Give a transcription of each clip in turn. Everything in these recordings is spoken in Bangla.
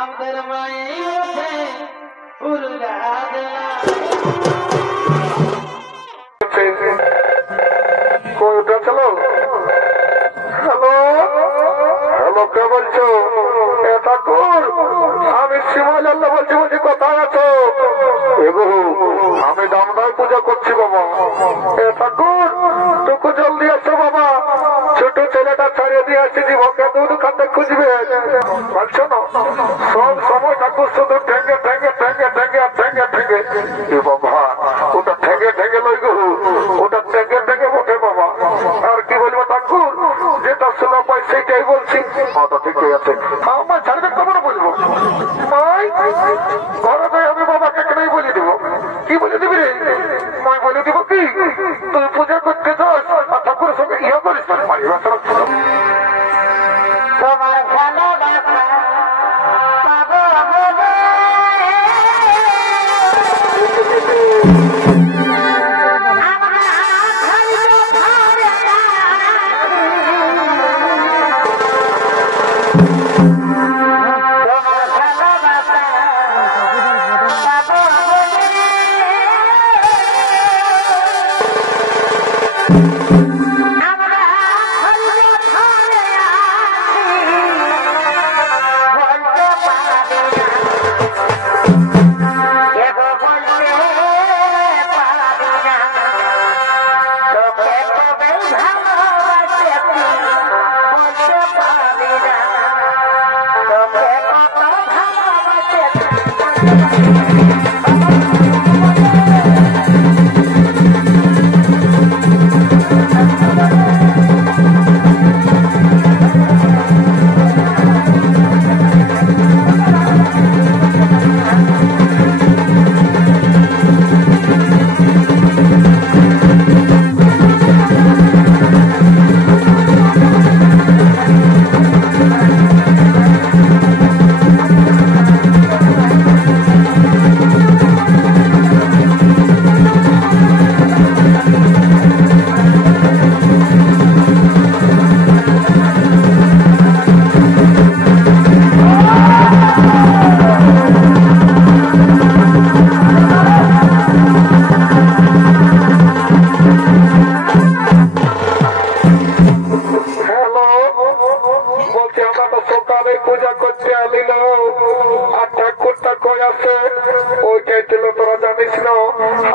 আমাদের মায়ের ওঠে উল্লা দেলা কোনটা চলো। হ্যালো হ্যালো, কে বলছো? ঠাকুর, আমি শিমাল আল্লাহ বলছি। বলছি কোথায় আছো? এগো, আমি দামদায় পূজা করছি বাবা। ঠাকুর, টুকু জলদি আসো বাবা, ছোট ছেলেটা ছাড়িয়ে দিয়ে আসছি, জীবকে দুধ খাতে খুঁজবে। বলছো না সব সময় ঠাকুর শুধু ঠেঙ্গে ঠেঙ্গে ঠেঙ্গে ঠেঙ্গে ঠেঙ্গে ঠেঙ্গে। এ বাবা, ওটা ঠেঙ্গে ঠেঙ্গে লই গো, ওটা ঠেঙ্গে ঠেঙ্গে বটে বাবা। আর কি বলবো ঠাকুর, যেটা শোনা পাই সেইটাই বলছি। তো ঠিকই আছে, আমার ছাড়বে কেমন বলবো? মাই ঘরে যাই আমি বাবাকে কেন বলে দিব? কি বলে দিবি রে? মাই বলে দিব কি তুই পূজা করতে যাস আর ঠাকুরের সঙ্গে ইয়া করিস? তোমার ভালোবাসা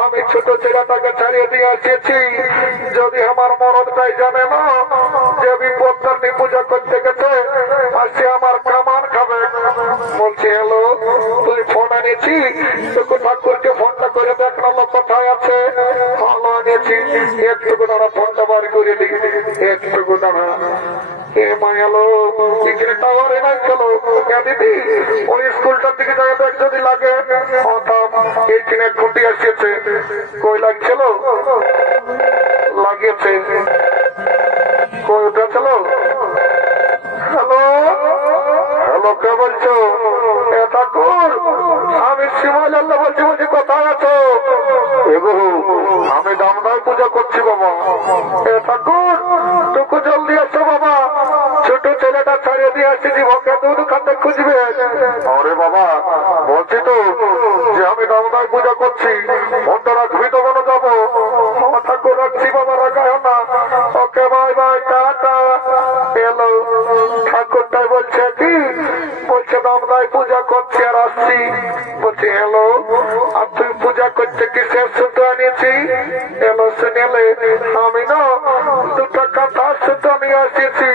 আমি ছোট ছেলেটাকে ছাড়িয়ে দিয়ে আসিয়েছি। যদি আমার মরদটাই জানে না যে বিপত্তার পূজা করতে গেছে আর সে আমার কামান খাবে। বলছি হ্যালো, তুই ফোন আনিয়েছি? তোকে ঠাকুরকে ফোনটা করে দেখ না কোথায় আছে। ভালো আনিয়েছি, একটুকু দাঁড়া, ফোনটা বার করে দিই, একটুকু দাঁড়া। ওই স্কুলটার দিকে যাই দেখ, যদি লাগে। এইখানে খুঁটি আসছে, কই লাগছিল? লাগিয়েছে, কই ওটা চলো। হ্যালো হ্যালো, কে বলছো? ঠাকুর, আমি শিমাল আল্লাহ বলছি। বলছি কোথায় আছো? এগো, আমি দামদায় পূজা করছি বাবা। ঠাকুর, টুকু জলদি আসো বাবা, ছোট ছেলেটা ছাড়িয়ে দিয়ে আসছি, জীবকে দুধ খাতে খুঁজবে। আরে বাবা, বলছি তো যে আমি দামদায় পূজা করছি, ফোনটা রাখবি তো মনে যাবো। ঠাকুর রাখছি বাবা, রাখায় না। Okay bye bye, tata. এলো ঠাকুরটাই বলছে কি? বলছে দামদায় পূজা করছি আর আসছি। বলছি হ্যালো, আর তুই পূজা করতে কিসের সুতো আনিয়েছি? এলো শুনেলে, আমি না দুটা কাঁথার সুতো নিয়ে আসিয়েছি।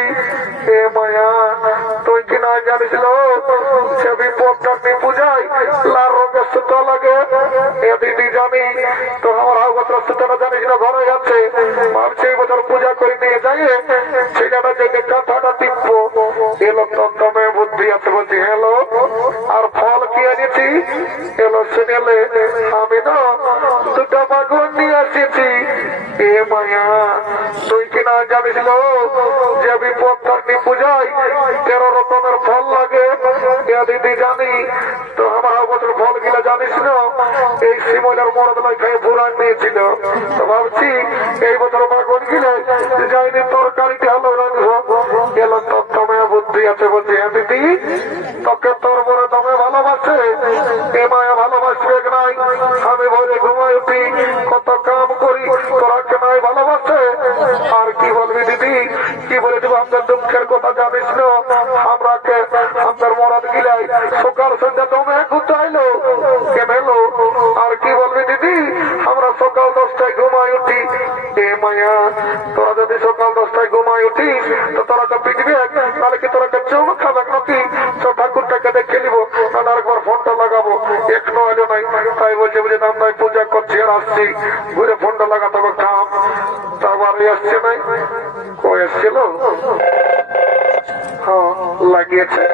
এ মায়া, তুই কি না জানিস সে বিপত্তার পূজায় লাল রঙের সুতো লাগে? এ দিদি জানি তো, আমার আগত সুতোটা জানিস না ঘরে আছে। ভাবছি এই বছর পূজা করে নিয়ে যাই, ছেলেটা যে কাঁথাটা টিপবো। এলো তমে বুদ্ধি আছে। বলছি হ্যালো, আর ফল কি আনিয়েছি? এলো শুনেলে, আমি না দুটা বাগুন নিয়ে আসিয়েছি। এ মায়া, তুই কিনা জানিস যে বিপত্তার পূজায় 13 রকমের ফল লাগে? দিদি জানি তো, আমার বছর ফল গিলা জানিস না? এই শিমলের মরদলাই খেয়ে পুরান নিয়েছিল, তো ভাবছি এই বছর বাগুন গিলে যাইনি তরকারিতে হলো রাখবো। এলো তমে বুদ্ধি আছে। বলছি হ্যাঁ দিদি, তোকে তোর বড় দমে ভালোবাসে, এ মায়া ভালোবাসবে নাই। আমি ভোরে ঘুমাই উঠি, কত কাম করি, তোরা কেনাই ভালোবাসে। আর কি বলবি দিদি, কি বলে দেবো, আমাদের দুঃখের কথা জানিস না। আমরাকে আমাদের মরাদ গিলাই সকাল সন্ধ্যা দমে ঘুচাইলো কেন এলো। আর কি বলবি দিদি, আমরা সকাল 10টায় ঘুমাই উঠি। এ মায়া, তোরা যদি সকাল 10টায় ঘুমাই উঠিস তো তোরা তো পিটবে, তাহলে কি তোরা চৌক খাবে নাকি? ঠাকুরটাকে দেখে নিবো, তাহলে আরেকবার ফোনটা লাগাবো। এখনো এলো নাই, তাই বলছে বুঝে নাম নাই, পূজা করছি আর আসছি, ঘুরে ফোনটা লাগাতে হবে কাম। তারপর আসছে নাই, কই এসছিল? হ্যাঁ লাগিয়েছে,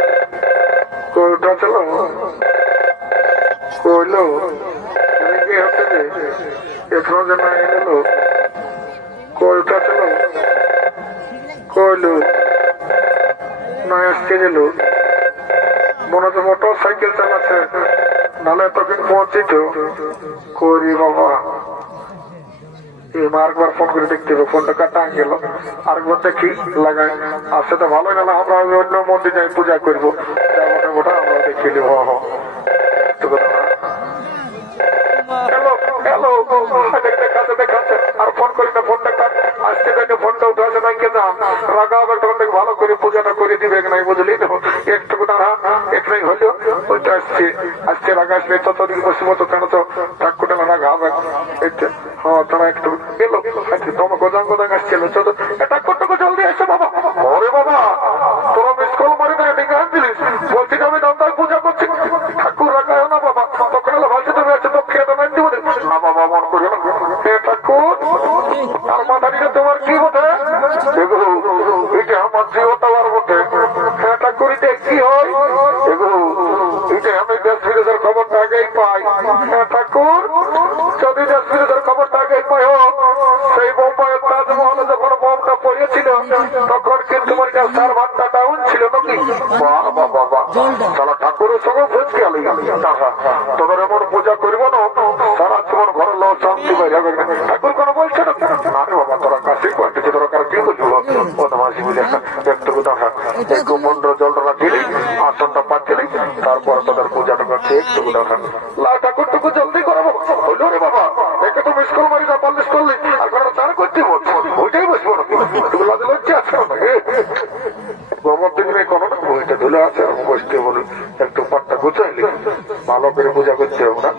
কইটা ছিল কইলো হচ্ছে যে এখনো যেন এলো, কইটা ছিল কইলো না আসছে গেল। মনে হচ্ছে মোটর সাইকেল চালাচ্ছে, নাহলে তখন পৌঁছিত। করি বাবা, আরেকবার ফোন করে দেখতে হবে, ফোনটা কাটা গেল, আরেকবার দেখি লাগাই। আসছে তো ভালো গেল, আমরা অন্য মন্দির যাই পূজা করবো, মোটা আমরা দেখি নিব। আর ফোন করি না, ফোনটা আসতে দেখে ফোনটা উঠে আসে নাই কেন রাগাবে, তখন ভালো করে পূজাটা করে দিবে নাই, বুঝলি তো? একটু একটাই হলো ওইটা আসছে, আসছে রাগা আসবে, ততদিন বসবো তো কেন তো ঠাকুরটা রাগা হবে। হ্যাঁ তোরা একটু এলো, তোমার গোদাং গোদাং আসছিল, চলো ঠাকুরটাকে জলদি আসছে বাবা। ওরে বাবা, তোরা মিস কল মারি না গান দিলিস, বলছি আমি দমদায় পূজা করছি, ঠাকুর রাগায় না বাবা। তখন এলো ভাবছি তুমি আছে তো খেয়ে দেবেন দিব না বাবা, মন করি না ঠাকুর। আর মাথা নিয়ে তোমার কি বটে, এটা আমার জীবনটার বটে। হ্যাঁ ঠাকুর, এটা কি হয় এটা আমি দেশ বিদেশের খবরটা আগেই পাই। হ্যাঁ ঠাকুর, যদি দেশ বিদেশের খবরটা আগেই পাই হোক, সেই বোম্বাইয়ের তাজমহলে যখন বোমটা পড়েছিল তখন কিন্তু সার্ভারটা ডাউন ছিল নাকি? তাহলে ঠাকুরের সঙ্গে বুঝ গেল, তোদের এমন পূজা করবো না সারা জীবন ঘরের লোক শান্তি পাই যাবে। ঠাকুর কোনো বলছে না রে বাবা, তোরা কাছে পাঠিয়েছে, তোরা কারো কি বুঝবো? বদমাসি বুঝে একটু একটু মন্ডল জলটা দিলি, আসনটা পাচ্ছিলি, তারপর তোদের পূজাটা করছে একটু ঠাকুরটুকু জলদি করাবো। হইল রে বাবা, একে তো মিস কল মারি না, পাল্লিশ করলি আর ঘরে চার করতে বলছো, ওইটাই বসবো নাকি? লজ্জা আছে নাকি? গোবর দিনে কোনো না বইটা ধুলে আছে, বসতে বলি একটু পাটটা গুছাইলি, ভালো করে পূজা করতে হবে না?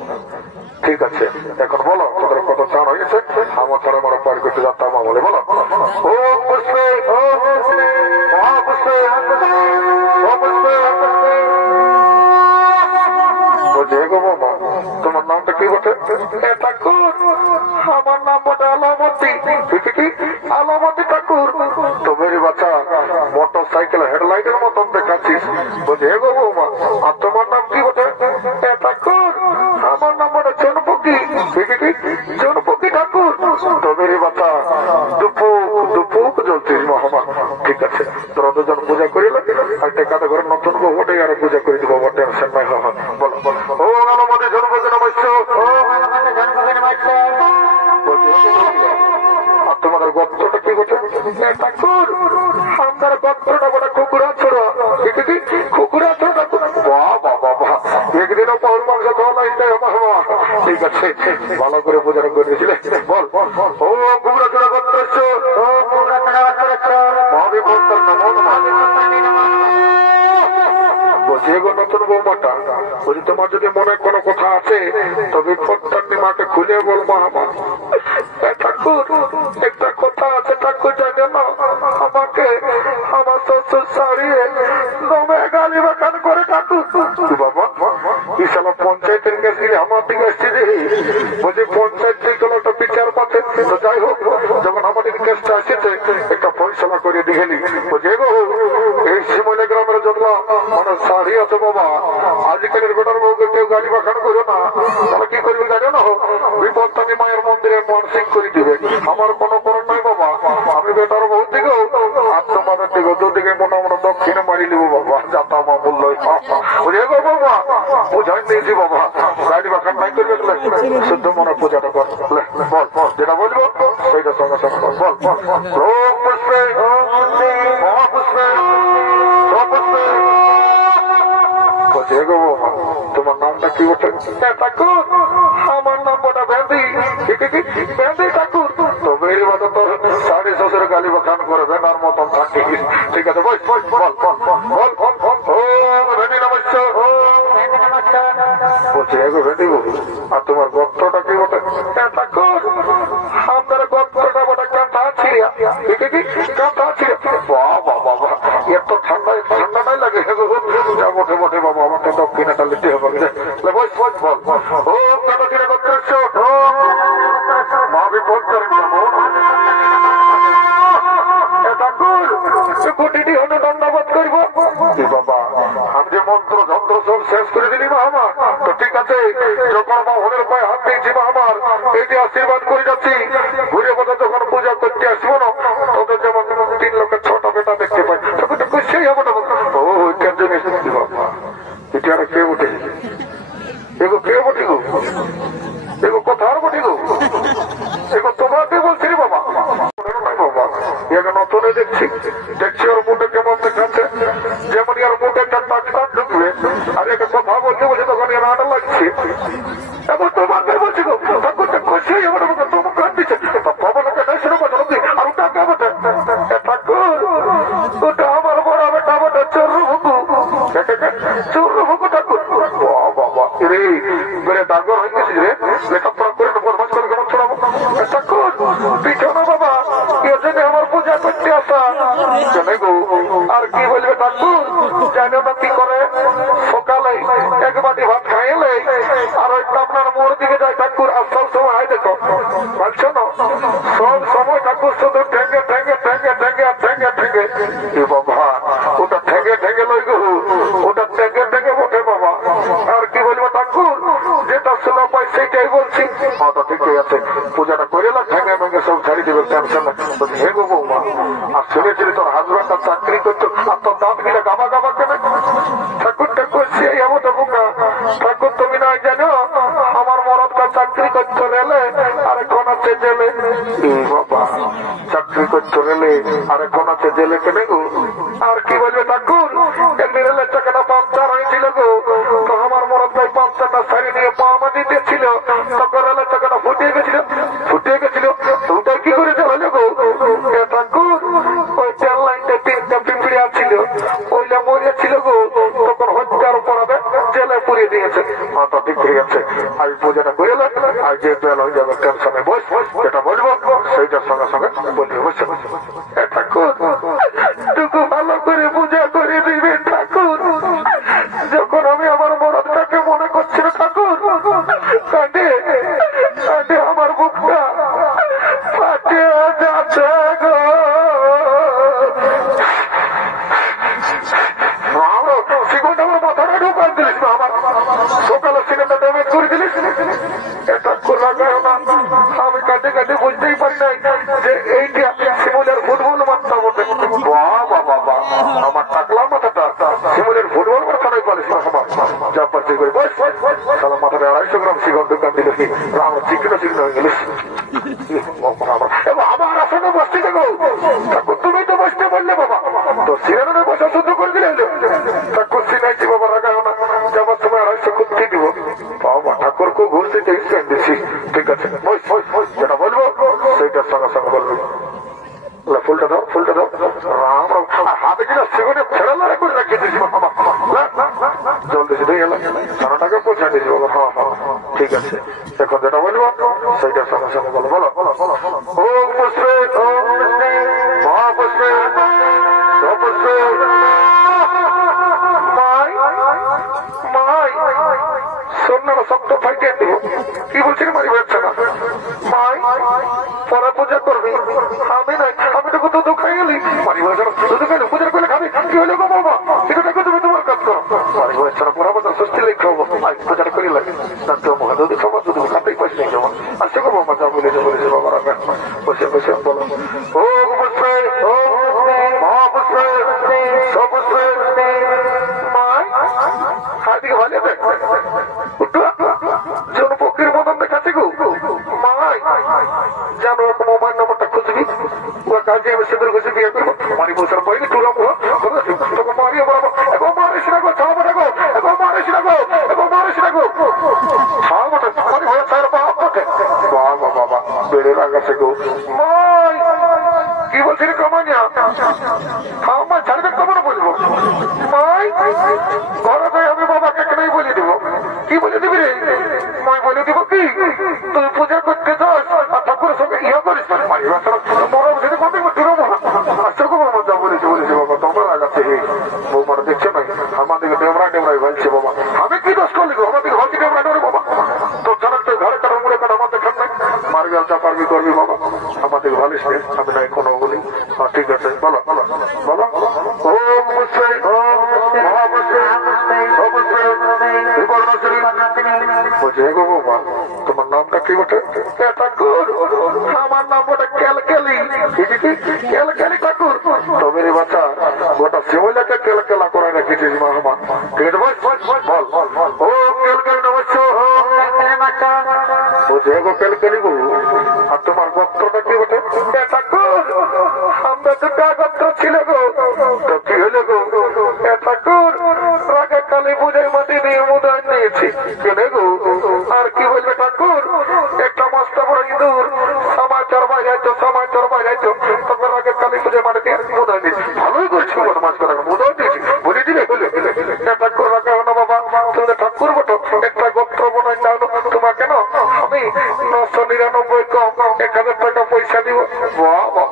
ঠিক আছে, এখন বলো তোদের কত চান হয়েছে, আমার তারা মারা পার করতে যাতাম বলে বলো। ও বুঝবে, ও বুঝবে, ও বুঝবে, ও বুঝবে। তোমার নামটা কি বটে? ঠাকুর, আমার নাম বটে আলামতি। আলামতি ঠাকুর। তোমার বাচ্চা মোটর সাইকেল হেডলাইটের মতন দেখাচ্ছিস, বলছে হে গো বৌমা, আর তোমার নাম কি বটে? ঠাকুর, আমার নাম বটে জনপক্ষী। জনপক্ষী ঠাকুর। তোমার বাচ্চা দুপুক জ্বলছিস মহামা। ঠিক আছে, তোরা দুজন পূজা করিলে আর টেকাতে ঘরে নতুন বউ ওটাই আরো পূজা করে দিব, টেনশন নাই। বলো বলো। ও আলামতি জনপক্ষী নমস্য। আর তোমাদের গোত্রটা কি বটে? ঠাকুর, আমার গোত্রটা বটে কুকুরা ছোড়া। কুকুরা ছোড়া। বাবা বাবা, একদিনও পাউর মাংস খাওয়া নাই। ঠিক আছে, ভালো করে পূজাটা করে দিয়েছিলে। বল ও কুকুরা ছোড়া গোত্র মহাবীর গোত্র বলছি গো নতুন বৌমাটা, বলছি তোমার যদি মনে কোনো কথা আছে তবে প্রত্যেকটি মাকে খুলে বল মহামা। ঠাকুর, একটা কথা আছে ঠাকুর, জানে না আমাকে আমার শ্বশুর সারিয়ে দমে গালি বাখান করে ঠাকুর। বাবা, ইসালা পঞ্চায়েতের কাছে আমার দিকে এসছে যে বলছি পঞ্চায়েত থেকে একটা বিচার পাচ্ছে। তো যাই হোক, যখন আমাদের কেসটা আসছে একটা ফয়সলা করে দিঘেলি। বলছে গো, এই শিমলে গ্রামের জন্য মানে সারি আছে বাবা, আজকালের গোটার বউকে কেউ গালি বাখান করো না। তাহলে কি করবি জানো না? বিপত্তানি মায়ের মন্দিরে মানসিক করে দিবে। আমার কোনো করণ নাই বাবা, আমি বেটার বহু দিকেও আর তোমাদের দিকে দুদিকে মোটামুটি দক্ষিণে মারি নিব বাবা, যাতা মা বললো। বুঝে গো বাবা, বুঝাই দিয়েছি বাবা, গাড়ি বাখান নাই করবে, শুদ্ধ মনে পূজাটা কর। বল যেটা বলবো সেইটা সঙ্গে সঙ্গে বল। পুষ্পে পুষ্পে পুষ্পে এগো বৌমা তোমার নামটা কি ওঠে? ঠাকুর আমার নাম বটা ভেন্দি। ভেন্দি ঠাকুর তো মেয়ের মতো তোর শাড়ি শ্বশুর গালি বাখান করে ভেনার মতন থাকি। ঠিক আছে বল বল বল বল বল বল। ও ভেন্দি নমস্কার। বলছি এগো ভেন্দি বাবু আর তোমার গত্রটা কি ওঠে? ঠাকুর আপনার গত্রটা বটা কাঁথা ছিড়িয়া। কাঁথা ছিড়িয়া। বাবা বাবা এত ঠান্ডায় ঠান্ডা নাই লাগে। বটে বটে বাবা আমাকে দক্ষিণাটা লিখতে হবে। বল বল বল। ও কাঁথা ছিড়ে গোত্রেশ মা বিপদ করেন কোটিটি হলো দণ্ডবোধ করব। বাবা আমি যে মন্ত্র যন্ত্র সব শেষ করে দিলি মা আমার। তো ঠিক আছে যখন মা হলের পায়ে হাত দিয়েছি মা আমার এই যে আশীর্বাদ করে যাচ্ছি ঘুরে বোঝা যখন পূজা করতে আসবো না তোদের যেমন 3 লোকের 6টা বেটা দেখতে পাই তখন তো খুশি হবো না। ও ওইটার জন্য এসেছি বাবা। এটা আর কে উঠে এগো কে বটি গো? এগো কোথার বটি গো? এগো তোমাকে বলছি রে বাবা। বাবা একে নতুনে দেখছি দেখছি ওর মুখে কেমন দেখাচ্ছে যেমন ওর মুখে একটা টাকা ঢুকবে আর একে কথা বলতে বলছে তখন এর আটা লাগছে। এবং তোমাকে বলছি গো ঠাকুরটা খুশি আমার তোমাকে কান দিচ্ছে বাবাকে নাই শুরু করছো আর ওটা কে বটে? ঠাকুর ওটা আমার বড় বেটা বটে চোরু ভুকু। চোরু ভুকু ঠাকুর। বাবা রে বেড়ে ডাঙ্গর হয়ে গেছিস রে লেখাপড়া করে বরবাদ করে কেমন ছড়াবো? ঠাকুর পিছনে বাবা এর জন্য আমার পূজা করতে আসা জানে গো। আর কি বলবে ঠাকুর জানো না কি করে সকালে এক বাটি ভাত খাইলে আর ওই আপনার মোড় দিকে যায় ঠাকুর আর সব সময় হয় দেখো বলছো না সব সময় ঠাকুর শুধু ঠেঙ্গে ঠেঙ্গে ঠেঙ্গে ঠেঙ্গে ঠেঙ্গে ঠেঙ্গে। এ বাবা ওটা ঠেঙ্গে ঠেঙ্গে লই গো ওটা ঠেঙ্গে ঠেঙ্গে বটে বাবা। আর কি বলবো ঠাকুর যেটা শোনা পাই সেইটাই বলছি। তো ঠিকই আছে পূজাটা করে না ঠেঙ্গে ভেঙে সব ছাড়ি দেবে টেনশন না। হে গো বৌমা আর শুনেছিলি তোর হাজবেন্ডটা চাকরি করতো আর তোর দাঁত গিলে গাবা গাবা কেন? ঠাকুরটা করছি এমন বোকা ঠাকুর তুমি না জানো আমার মরদটা চাকরি করতো রেলে আর এখন আছে জেলে। বাবা চাকরি করতো রেলে আর এখন আছে জেলে কেন গো? আর কি বলবে ঠাকুর এমনি রেলের চাকাটা পাংচার হয়েছিল গো তো আমার মরদটাই পাংচারটা সারি নিয়ে পা মাটি দিয়েছিল তখন রেলের চাকাটা ফুটিয়ে গেছিল তো ওটা কি করে চালালো গো? ঠাকুর ওই তেল লাইনটা 3টা পিঁপড়ে ছিল ওইটা মরিয়াছিল গো তখন হত্যার অপরাধে জেলে পুড়িয়ে দিয়েছে। তো ঠিক হয়ে গেছে আমি পূজাটা করে আর যে বেল হয়ে যাবে টেনশনে বস যেটা বলবো সেইটার সঙ্গে সঙ্গে বলবি বুঝছো? ঠাকুর টুকু ভালো করে পূজা করে দিবে ঠাকুর। যখন আমি আমার মরদটাকে মনে করছি ঠাকুর কাঁদে কাঁদে আমার বুকটা ফাটে যাচ্ছে গো। মাথাটা ঢুকান দিলিস না আমার সকালে সিনেমা ড্যামেজ করে দিলিস। এটা লাগায় না আমি কাটে কাটে বুঝতেই পারি নাই যে এইটা শিমুলের ফুটবল মাঠটা বটে। বাবা বাবা আমার টাকলার মাথাটা শিমুলের ফুটবল মাঠটা নাই পারিস না আমার যা পারছি করে বস তাহলে মাথাটা 250 গ্রাম শিকন দোকান দিল কি আমার চিকনো চিকনো হয়ে গেলিস। আবার আসনে বসছি দেখো ঠাকুর তুমি তো বসতে বললে বাবা তো সিনেমানে বসা শুদ্ধ করে দিলে ঠাকুর সিনাইছি বাবা রাখাও না যাবার সময় 250 করতে দিব বাবা ঠাকুরকে ঘুষ দিতে দিচ্ছি। ঠিক আছে যেটা বলবো সেইটার সঙ্গে সঙ্গে বলবি। ফুলটা দাও ফুলটা দাও রাম রাম আর হাতে কিনা সেগুনে ফেরালারে করে রাখিয়ে দিচ্ছি বাবা জল দিয়েছি দিয়ে গেলাম 10 টাকা পৌঁছা দিয়েছি বাবা। হ্যাঁ হ্যাঁ ঠিক আছে এখন যেটা বলবো সেইটার সঙ্গে সঙ্গে বলো বলো বলো বলো। ওম পুষ্পে মহাপুষ্পে পুষ্পে মাই মাই সন্ন্যারা শক্ত ফাইটে দিব কি বলছি মারি বেড়ছে না মাই পরে পূজা করবি আমি নাই আমি তো কোথাও দুঃখাই গেলি মারি বেড়ছে না শুধু খাইলে পূজা করলে খাবি কি হলো গো বাবা এটা দেখো তুমি তোমার কাজ করো মারি বেড়ছে না পুরা বছর সুস্থি লেখ খাবো পূজাটা করি লাগে ডাক্তার মহাদেব সবার যদি খাতেই পয়সা নেই যাবো আসছে গো বাবা যা বলেছে বাবা রাখা বসে বসে বলো ও পুষ্পে ও মহাপুষ্পে সপুষ্পে মাই হাতিকে ভালো জন পক্ষের মতন দেখাচ্ছে গো মাই জানো মোবাইল নম্বরটা খুঁজবি ওরা কাজে আমি সেদের কাছে বিয়ে করবো মারি বছর পরে টুরাম তখন মারিয়ে বলবো এখন মারিস না গো ছাড়বো না গো এখন মারিস না কাছে গো কি বলছি রে কমানিয়া আমার ছাড়বে কমন বলবো মাই ঘরে তো আমি বাবাকে কেনই বলে দেবো কি বলে দিবি রে মাই বলে দিব কি তুই পূজা করতে যাস আর ঠাকুরের সঙ্গে ইয়া করিস মোরা বসে বলেছে বাবা তোমরা লাগাচ্ছে বৌমারা দেখছে নাই আমাদেরকে ডেমরা ডেমরাই ভালছে বাবা আমি কি দোষ করলি গো আমাদেরকে ভালছি ডেমরা ডেমরা বাবা তোর ছাড়া তো ঘরে কাটা মুড়ে কাটা আমার দেখার নাই মারবি আলচা পারবি করবি বাবা আমাদেরকে ভালিস নে আমি নাই কোনো বলি ঠিক আছে বলো বলো বলো ওম মুসলিম বলছে গো বাবা তোমার নামটা কি বটে ঠাকুর আমার নাম বটে কেলকেলি কেলকেলি ঠাকুর তবে রে বাচ্চা গোটা শিমলাকে কেলকেলা করে রেখেছিস মাহমা ঠিক আছে বল ও কেলকেলি নমস্কার বলছে গো কেলকেলি গো আর তোমার গোত্রটা কি বটে ঠাকুর আমরা দুটা গোত্র ছিল গো তো কি হলো গো ঠাকুর রাগে কালী পূজায় মাটি দিয়ে মুদান নিয়েছি কেনে গো আর কি বলবে ঠাকুর একটা মস্ত বড় ইঁদুর সমাচার বাজাইতো তখন আগে কালী পূজায় মাটি দিয়ে মুদান দিয়েছি ভালোই করছি মাছ করা মুদান দিয়েছি বলে দিলে ঠাকুর রাখা হলো বাবা তুমি ঠাকুর বটো একটা গোত্র বোনাই দাও তোমার কেন আমি 999 কম 1000 টাকা পয়সা দিব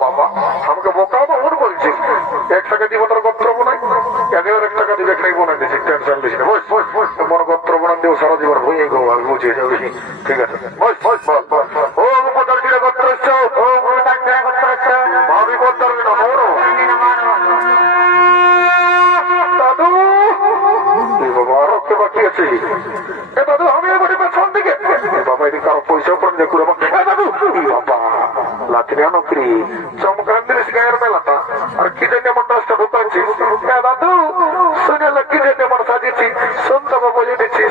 বাবা আমাকে বোকা বহুর বলছি 1 টাকা দিব তোর গোত্র বোনাই 1000 টাকা দিবে খাই বোনাই দিয়েছি টেনশন দিস না মনে গোত্র বোনান দেব সারা জীবন ভুঁয়ে গো আমি বুঝিয়ে যাবি ঠিক আছে ও উপদার দিলে গোত্র ভাবি গোত্র না মরো দাদু বাবা রক্ত বাকি আছে দাদু আমি এবারে পেছন দিকে বাবা এদিকে কারো পয়সা পড়ে দেখো দাদু বাবা লাথিনি নকরি চমকান দিলিস গায়ের মেলাটা আর কি জন্য আমার দশটা ঢুকাচ্ছি দাদু শুনে কি জন্য আমার সাজিয়েছি শোন তবে বলে দিচ্ছি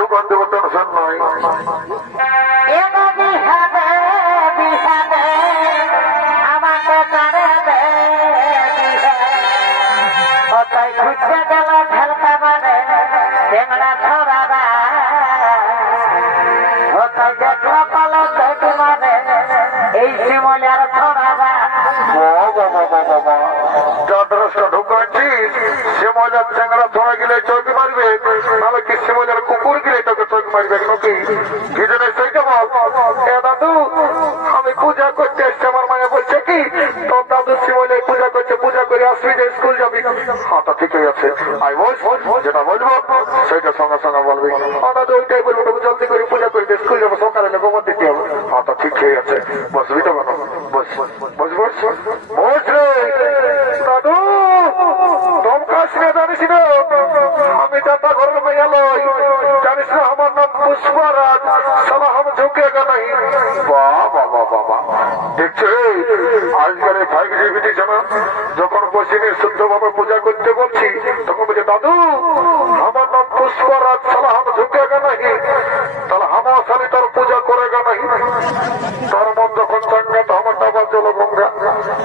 ঢুকান দেবো টেনশন নয় ঢুকাচ্ছিস শিমলার চ্যাংড়া ধরা গেলে চৌকি মারবে নাহলে কি শিমলার কুকুর গেলে তোকে চৌকি মারবে নাকি কি জন্য সেইটা বল দাদু আমি পূজা করতে এসছি আমার মায়া বলছে কি তোর দাদু শিমলায় পূজা করছে পূজা করে আসবি যে স্কুল যাবি হ্যাঁ তা ঠিকই আছে আই বল যেটা বলবো সেইটা সঙ্গে সঙ্গে বলবি দাদু ওইটাই বলবো তোকে জলদি করে পূজা করে স্কুল যাবো সকালে গোবর দিতে হবে হ্যাঁ তা ঠিকই আছে বসবি তো কেন বস রে দাদু ধমকাস না জানিস না আমি যাতা ঘরের মেয়ে লই জানিস না আমার নাম পুষ্পরাজ সালা हम झुकेगा नहीं বাবা দেখছো আজকাল 5G জানা যখন বসিনি শুদ্ধভাবে পূজা করতে বলছি তখন বলছে দাদু আমার নাম পুষ্পরাজ সালা हम झुकेगा नहीं তাহলে হামা সালি তোর পূজা করেগা नहीं তোর মন যখন চাঙ্গা তো আমার ডাবা জল গঙ্গা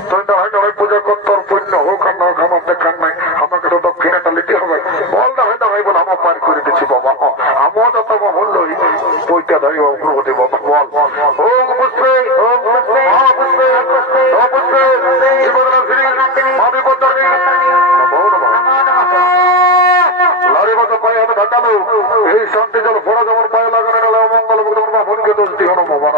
তুই না হয় নয় পূজা কর তোর পুণ্য হোক আর না হোক আমার দেখার নাই আমাকে তো দক্ষিণাটা নিতে হবে বল না হয় না ভাই বল আমার পার করে দিচ্ছি বাবা আমার তো তোমার বললোই ওইটা ধরি অগ্রগতি বাবা বল ও বুঝবে লারি বাসা পায়ে হাতে ঢাকালো এই শান্তি জল ফোড়া যেমন পায়ে লাগানো গেল মঙ্গল মনকে দোষ দিও না বাবা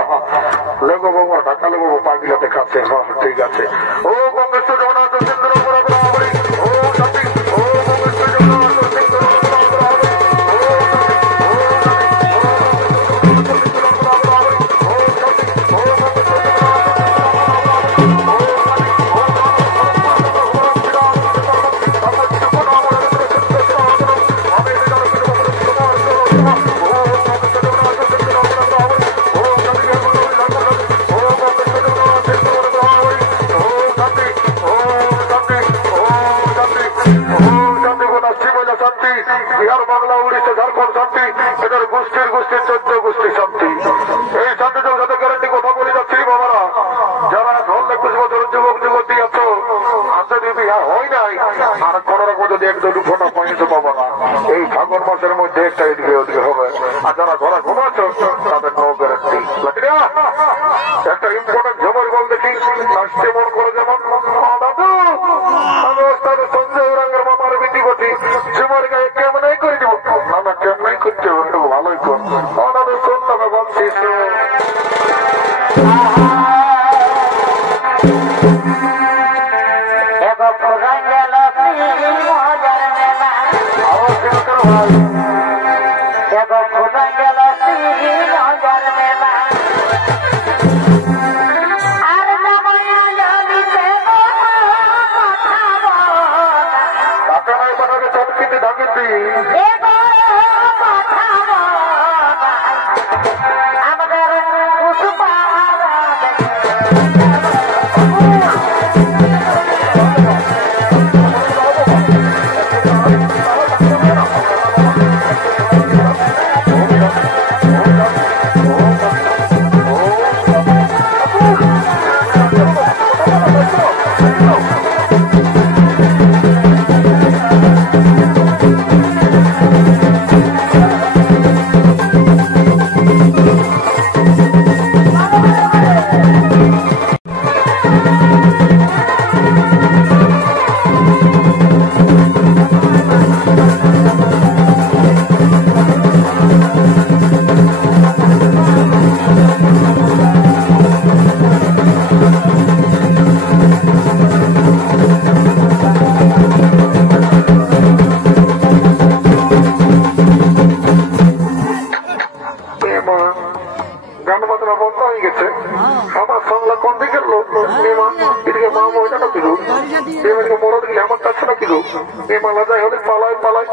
লেগো বাবা ঢাকালো বাবু পাগিলা দেখাচ্ছে ঠিক আছে ও কংগ্রেস জগন্নাথ সিন্ধুর যদি বিয়া হয় নাই আর কোন রকম যদি এক দুটো ফোটা পয়েন্ট পাবো না। এই ফাগুন মাসের মধ্যে একটা এদিকে ওদিকে হবে। আর যারা ঘোরা ঘুমাচ্ছ তাদের নো গ্যারান্টি। একটা ইম্পর্টেন্ট খবর বল দেখি, কেমন করে যেমন দাদু আমি ওস্তাদ সঞ্জয় রঙের মামার বিটি বটি ঝুমার গায়ে কেমনই করে দেবো। না না কেমনই করতে হবে, ভালোই কর দাদু শোন তবে বলছিস মরদ গেলে আমার কাছে না কিছু পালায় পালায়